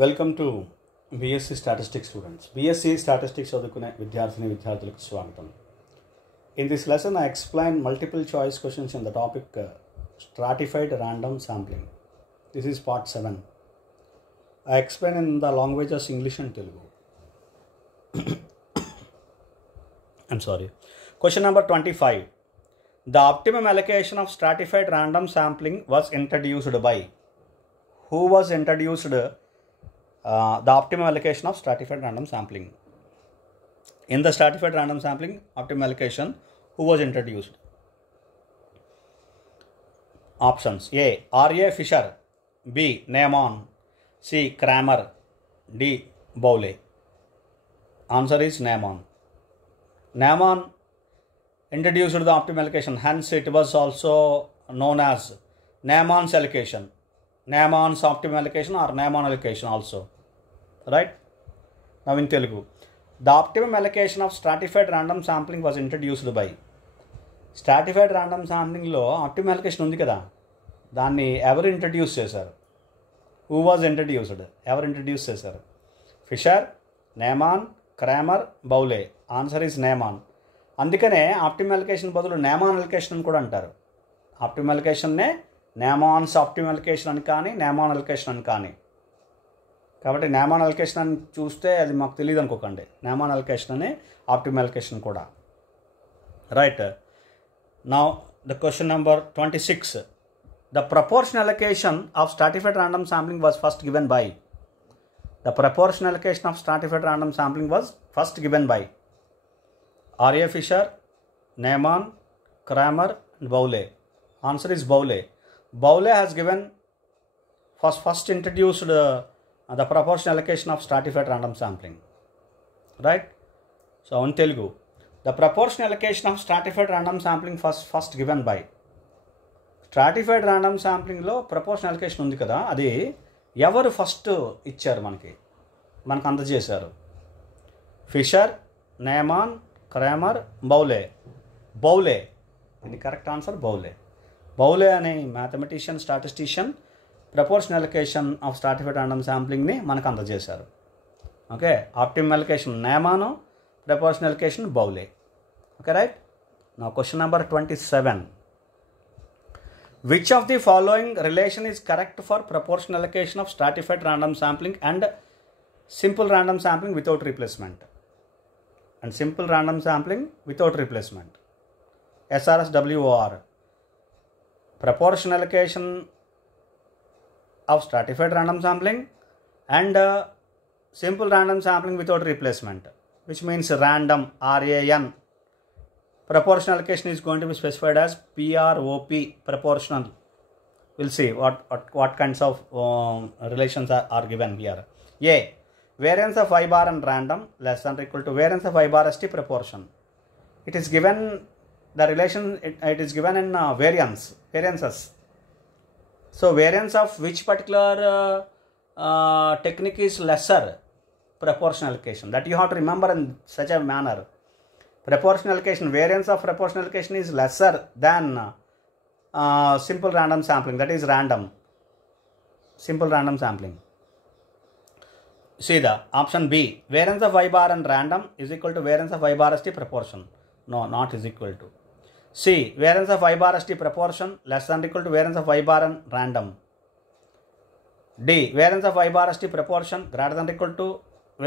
Welcome to BSc statistics students. BSc statistics చదువుకునే విద్యార్థులకు స్వాగతం. In this lesson, I explain multiple choice questions on the topic stratified random sampling. This is part 7. I explain in the languages English and Telugu. I'm sorry. Question number 25. The optimum allocation of stratified random sampling was introduced by. Who was introduced the optimum allocation of stratified random sampling? In the stratified random sampling optimum allocation, who was introduced? Options: A. R.A. Fisher, B. Neyman, C. Kramer, D. Bowley. Answer is Neyman. Neyman introduced the optimum allocation, hence it was also known as Neyman's allocation, Neyman's optimum allocation or Neyman allocation also. Right? Now in Telugu, the optimum allocation of stratified random sampling was introduced by. Stratified random sampling లో optimum allocation ఉంది కదా, దాన్ని ఎవరు introduce చేశారు? Who was introduced? ఎవరు introduce చేశారు? Fisher, Neyman, Cramer, Bowley. Answer is Neyman. అందుకనే optimum allocation బదులు నేమాన్ అలొకేషన్ అని కూడా అంటారు. ఆప్టిమమ్ అలొకేషన్నే నేమాన్స్ ఆప్టిమమ్ అలొకేషన్ అని కానీ, నేమాన్ అలొకేషన్ అని కానీ. కాబట్టి నేమాన్ అలొకేషన్ అని చూస్తే అది మాకు తెలియదు అనుకోకండి. నేమాన్ అలొకేషన్ అనే ఆప్టిమమ్ అలొకేషన్ కూడా. Right. Now the question number 26. The proportion allocation of stratified random sampling was first given by. The proportion allocation of stratified random sampling was first given by R.A. Fisher, Neyman, Kramer and Bowley. Answer is Bowley. Bowley has given first introduced the proportion allocation of stratified random sampling. Right? So in Telugu, the proportion allocation of stratified random sampling first given by. Stratified random సాంప్లింగ్లో proportion allocation ఉంది కదా, అది ఎవరు first ఇచ్చారు, మనకు అందజేశారు? Fisher, Neyman, Cramer, Bowley. Bowley. ఇది correct answer. Bowley. Bowley అనే mathematician, statistician proportion allocation of stratified random సాంప్లింగ్ని మనకు అందజేశారు. Okay. Optimum allocation Neyman, proportion allocation Bowley. Okay, right. నా question number 27. Which of the following relation is correct for proportional allocation of stratified random sampling and simple random sampling without replacement? And simple random sampling without replacement. SRSWOR. Proportional allocation of stratified random sampling and simple random sampling without replacement, which means random, RAN. Proportional allocation is going to be specified as PROP, proportional. We'll see what kinds of relations are given here. A. Variance of I bar and random less than or equal to variance of I bar ST proportion. It is given, the relation, it is given in variances. So variance of which particular technique is lesser? Proportional allocation. That you have to remember in such a manner. Proportional allocation, variance of proportional allocation is lesser than simple random sampling, that is random. Simple random sampling. See the option B. Variance of I bar and random is equal to variance of I bar ST proportion. No, not is equal to. C. Variance of I bar ST proportion less than or equal to variance of I bar and random. D. Variance of I bar ST proportion greater than or equal to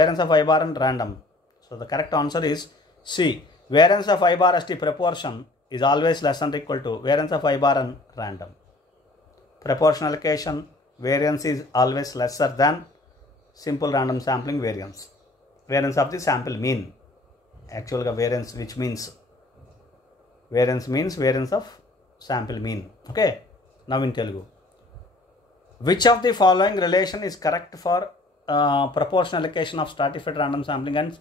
variance of I bar and random. So the correct answer is C. Variance of I bar ST proportion is always less than or equal to variance of I bar and random. Proportional allocation variance is always lesser than simple random sampling variance. Variance of the sample mean. Actually variance, which means variance of sample mean. Okay. Now in Telugu. Which of the following relation is correct for proportional allocation of stratified random sampling and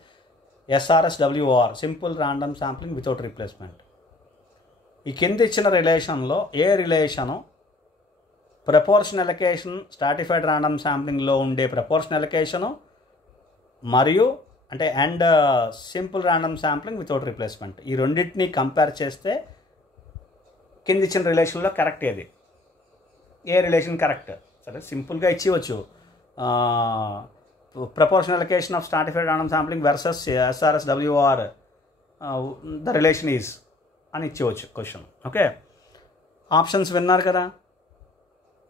SRSWOR, simple random sampling without replacement? ఈ కింద ఇచ్చిన రిలేషన్లో ఏ relation proportion allocation stratified random శాంప్లింగ్లో ఉండే proportion allocation మరియు and simple random sampling without replacement, ఈ రెండింటిని కంపేర్ చేస్తే కింద ఇచ్చిన రిలేషన్లో కరెక్ట్ ఏది? ఏ రిలేషన్ కరెక్ట్? సరే, సింపుల్గా ఇచ్చివచ్చు. proportional allocation of stratified random sampling versus SRSWR, the relation is అని ఇచ్చేవచ్చు క్వశ్చన్. ఓకే, ఆప్షన్స్ విన్నారు కదా.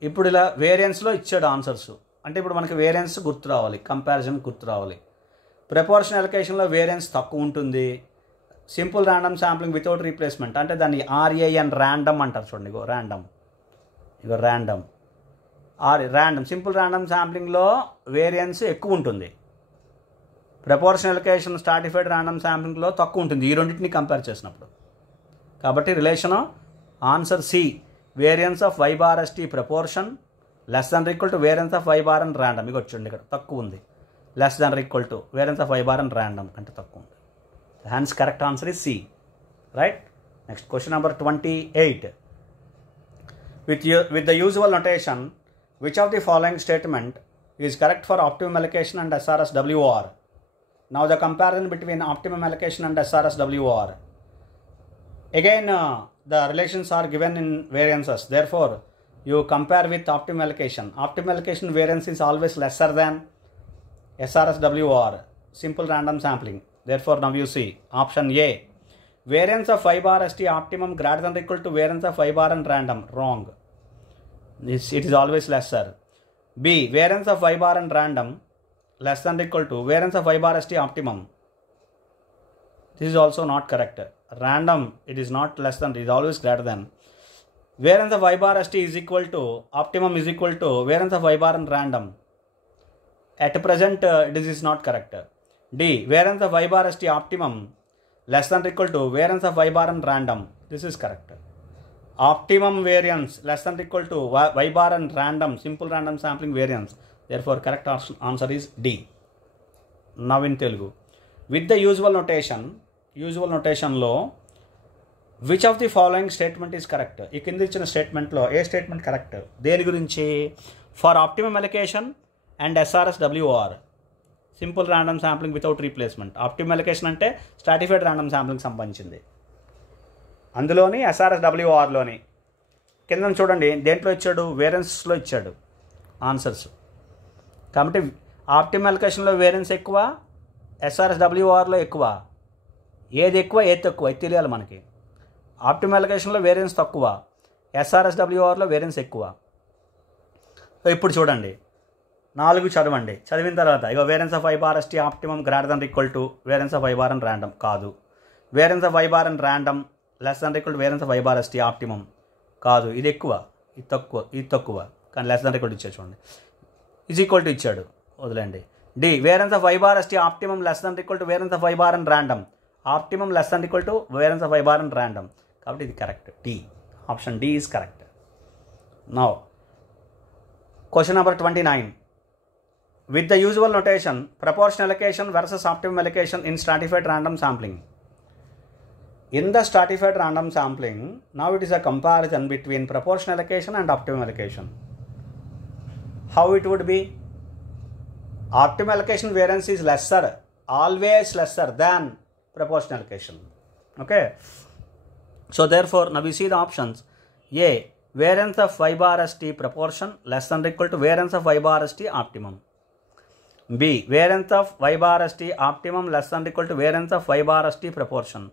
ఇప్పుడు ఇలా వేరియన్స్లో ఇచ్చాడు ఆన్సర్స్. అంటే ఇప్పుడు మనకి వేరియన్స్ గుర్తు రావాలి, కంపారిజన్ గుర్తు రావాలి. ప్రపోర్షనల్ అలొకేషన్లో వేరియన్స్ తక్కువ ఉంటుంది. Simple random sampling without replacement అంటే దాన్ని RAN ర్యాండమ్ అంటారు. చూడండి, ఇగో ర్యాండమ్ ర్యాండమ్ సింపుల్ ర్యాండమ్ శాంప్లింగ్లో వేరియన్స్ ఎక్కువ ఉంటుంది. ప్రపోర్షనల్ అలొకేషన్ స్ట్రాటిఫైడ్ ర్యాండమ్ శాంప్లింగ్లో తక్కువ ఉంటుంది, ఈ రెండింటిని కంపేర్ చేసినప్పుడు. కాబట్టి relation answer C, variance of y bar ST proportion less than equal to variance of y bar and random. ఇక చూడండి, ఇక్కడ తక్కువ ఉంది, less than equal to variance of y bar and random కంటే తక్కువ ఉంది. Hence correct answer is C. Right. Next question number 28. With the usual notation, which of the following statement is correct for optimum allocation and SRSWR? Now the comparison between optimum allocation and SRSWR. Again, the relations are given in variances. Therefore, you compare with optimum allocation. Optimum allocation variance is always lesser than SRSWR, simple random sampling. Therefore, now you see option A. Variance of y bar ST optimum greater than or equal to variance of y bar and random. Wrong. It is always lesser. B. Variance of y bar and random less than or equal to variance of y bar ST optimum. This is also not correct. Random, it is not less than, it is always greater than. Variance of y bar ST is equal to optimum is equal to variance of y bar and random. At present, this is not correct. D. Variance of y bar ST optimum less than or equal to variance of y bar and random. This is correct. Optimum variance less than or equal to y bar and random, simple random sampling variance. Therefore, correct answer is D. Now in Telugu. With the usual notation లో which of the following statement is correct? ఈ కింద ఇచ్చిన స్టేట్మెంట్లో ఏ statement correct? దేని గురించి? For optimum allocation and SRSWR, simple random sampling without replacement. Optimum allocation అంటే stratified random sampling సంబంధించింది, అందులోని SRSWRలోని. కింద చూడండి, దేంట్లో ఇచ్చాడు? వేరియన్స్లో ఇచ్చాడు ఆన్సర్స్. కాబట్టి ఆప్టిమమ్ అలొకేషన్లో వేరియన్స్ ఎక్కువ, SRSWRలో ఎక్కువ. ఏది ఎక్కువ ఏది తక్కువ ఇది తెలియాలి మనకి. ఆప్టిమమ్ అలొకేషన్లో వేరియన్స్ తక్కువ, SRSWRలో వేరియన్స్ ఎక్కువ. ఇప్పుడు చూడండి, 4 చదవండి. చదివిన తర్వాత ఇక variance of y bar ST optimum greater than equal to variance of y bar and random కాదు. Variance of y bar and random less than equal to variance of y bar ST optimum కాదు. ఇది ఎక్కువ, ఇది తక్కువ, కానీ less than equal to ఇచ్చాడు. చూడండి, is equal to ఇచ్చాడు, వదిలేండి. D. Variance of y bar ST optimum less than equal to variance of y bar and random. Optimum less than equal to variance of y bar and random. కాబట్టి ఇది correct. D, option D is correct. Now question number 29. With the usual notation, proportional allocation versus optimum allocation in stratified random sampling. In the stratified random sampling, now it is a comparison between proportional allocation and optimum allocation. How it would be? Optimum allocation variance is lesser, always lesser than proportional allocation. Okay. So therefore, now we see the options. A. Variance of y bar ST proportion less than or equal to variance of y bar ST optimum. B. Variance of y bar ST optimum less than or equal to variance of y bar ST proportion.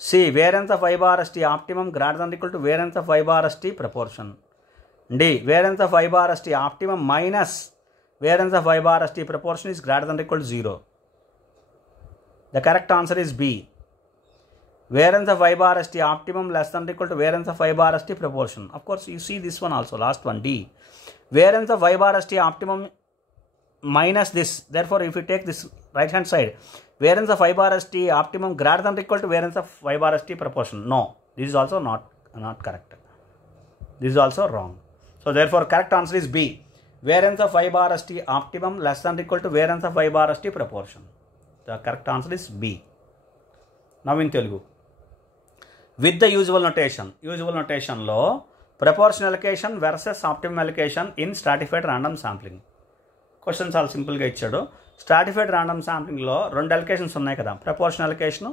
C. Variance of y bar ST optimum greater than or equal to variance of y bar ST proportion. D. Variance of y bar ST optimum minus variance of y bar ST proportion is greater than or equal to 0. The correct answer is B. Variance of y bar ST optimum less than or equal to variance of y bar ST proportion. Of course, you see this one also, last one, D. Variance of y bar ST optimum minus this. Therefore, if you take this right hand side, variance of y bar ST optimum greater than or equal to variance of y bar ST proportion. No, this is also not correct. This is also wrong. So therefore, correct answer is B. Variance of y bar ST optimum less than or equal to variance of y bar ST proportion. The correct answer is B. Now in Telugu. With the usual notation లో proportional allocation versus optimum allocation in stratified random sampling. Question చాలా సింపుల్గా ఇచ్చాడు. Stratified random శాంప్లింగ్లో 2 allocations ఉన్నాయి కదా, proportional allocation,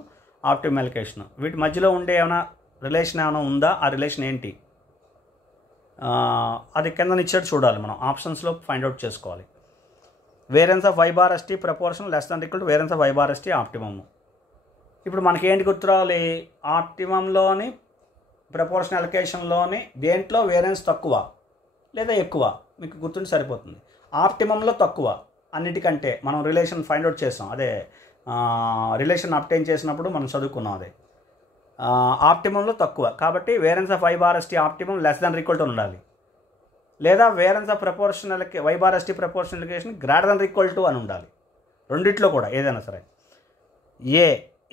optimum allocation. వీటి మధ్యలో ఉండే ఏమైనా రిలేషన్ ఏమైనా ఉందా? ఆ రిలేషన్ ఏంటి? అది కింద ఇచ్చేది చూడాలి, మనం ఆప్షన్స్లో ఫైండ్ అవుట్ చేసుకోవాలి. Variance of y bar S T proportion less than equal to variance of y bar S tea optimum. ఇప్పుడు మనకి ఏంటి గుర్తు రావాలి, ఆప్టిమంలోని ప్రపోర్షన్ అలొకేషన్లోని దేంట్లో వేరియన్స్ తక్కువ లేదా ఎక్కువ మీకు గుర్తుండి సరిపోతుంది. ఆప్టిమంలో తక్కువ అన్నిటికంటే మనం రిలేషన్ ఫైండ్ అవుట్ చేస్తాం, అదే రిలేషన్ అప్టైన్ చేసినప్పుడు మనం చదువుకున్నాం. అదే ఆప్టిమంలో తక్కువ కాబట్టి variance of y bar S T optimum less than equal to ఉండాలి, లేదా variance of proportional y bar S T proportional allocation greater than equal to అని ఉండాలి. రెండిట్లో కూడా ఏదైనా సరే.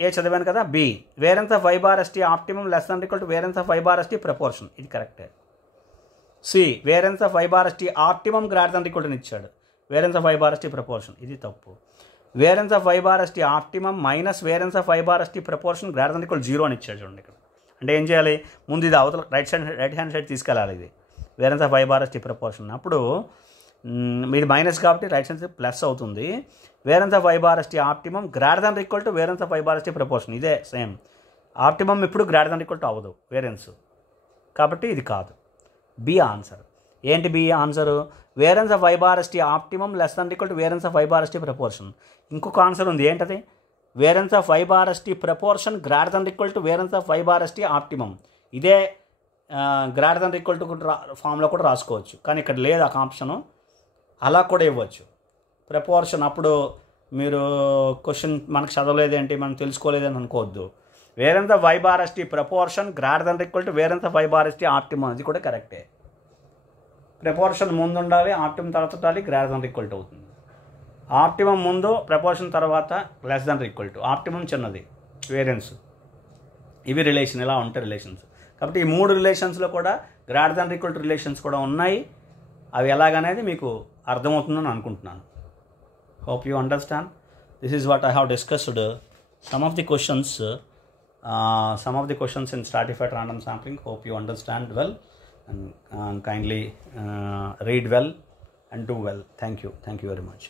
ఏ చదివాను కదా. B variance of y bar S T optimum less than equal to variance of y bar S T proportion, ఇది కరెక్టే. C variance of y bar S T optimum greater than equal to ఇచ్చాడు, variance of y bar S T proportion, ఇది తప్పు. Variance of y bar S T optimum minus variance of y bar S T proportion greater than equal 0 అని ఇచ్చాడు చూడండి ఇక్కడ. అంటే ఏం చేయాలి, ముందు ఇది అవతల రైట్ హ్యాండ్ సైడ్ తీసుకెళ్ళాలి. ఇది variance of y bar S T proportion, అప్పుడు ఇది మైనస్ కాబట్టి రైట్ హ్యాండ్ సైడ్ ప్లస్ అవుతుంది. Variance of y bar S T optimum greater than equal to variance of y bar S T proportion, ఇదే same. Optimum ఇప్పుడు greater than equal to అవ్వదు variance, కాబట్టి ఇది కాదు. B answer. ఏంటి B answer, variance of y bar S T optimum less than equal to variance of y bar S T proportion. ఇంకొక answer ఉంది, ఏంటది, variance of y bar S T proportion greater than equal to variance of y bar S T optimum. ఇదే greater than equal to ఫామ్లో కూడా రాసుకోవచ్చు, కానీ ఇక్కడ లేదు ఆ ఆప్షను, అలా కూడా ఇవ్వచ్చు ప్రపోర్షన్. అప్పుడు మీరు క్వశ్చన్ మనకు చదవలేదేంటి, మనం తెలుసుకోలేదని అనుకోవద్దు. Variance of y bar S T proportion greater than equal to variance of y bar S T optimum, అది కూడా కరెక్టే. ప్రపోర్షన్ ముందు ఉండాలి, ఆప్టిమం తర్వాత ఉండాలి, గ్రేటర్ దాన్ ఈక్వల్ టు అవుతుంది. ఆప్టిమం ముందు, ప్రపోర్షన్ తర్వాత less than equal to. Optimum చిన్నది, వేరియన్స్. ఇవి రిలేషన్, ఇలా ఉంటాయి రిలేషన్స్. కాబట్టి ఈ 3 రిలేషన్స్లో కూడా greater than equal to relations కూడా ఉన్నాయి. అవి ఎలాగనేది మీకు అర్థమవుతుందని అనుకుంటున్నాను. Hope you understand. This is what I have discussed. Some of the questions in stratified random sampling. Hope you understand well and kindly read well and do well. Thank you very much.